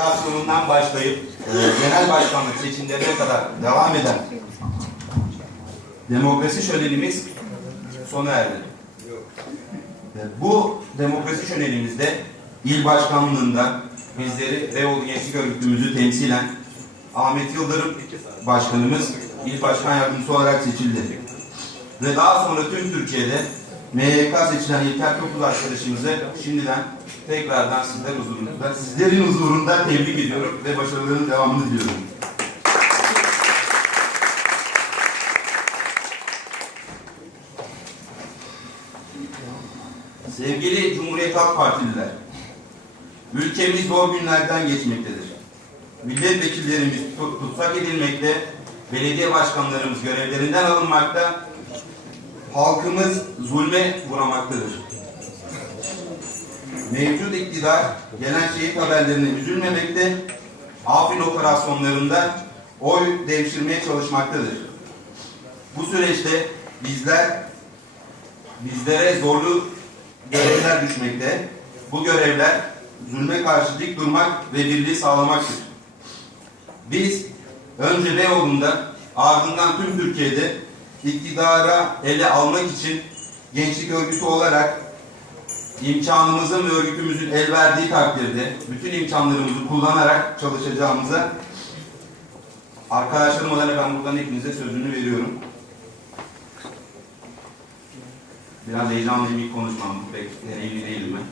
entegrasyonundan başlayıp e, genel başkanlık seçimlerine kadar devam eden demokrasi şölenimiz sona erdi. E, Bu demokrasi şölenimizde il başkanlığında bizleri Beyoğlu Gençlik Örgütümüzü temsilen Ahmet Yıldırım Başkanımız il başkan yardımcısı olarak seçildi. Ve daha sonra tüm Türkiye'de MYK seçilen İlker Topuz arkadaşımızı şimdiden tekrardan sizler huzurunuzda, sizlerin huzurunda tebrik ediyorum ve başarılarının devamını diliyorum. Sevgili Cumhuriyet Halk Partililer, ülkemiz zor günlerden geçmektedir. Milletvekillerimiz tut- tutsak edilmekte, belediye başkanlarımız görevlerinden alınmakta, halkımız zulme uğramaktadır. Mevcut iktidar gelen şehit haberlerine üzülmemekte, Afrin operasyonlarında oy devşirmeye çalışmaktadır. Bu süreçte bizler bizlere zorlu görevler düşmekte. Bu görevler zulme karşı dik durmak ve birliği sağlamaktır. Biz önce Beyoğlu'nda ardından tüm Türkiye'de iktidara ele almak için gençlik örgütü olarak imkanımızın ve örgütümüzün el verdiği takdirde bütün imkanlarımızı kullanarak çalışacağımıza arkadaşlarım olarak ben buradan hepinize sözünü veriyorum. Biraz heyecanlıyım ilk konuşmam. Pek deneyimli değilim ben.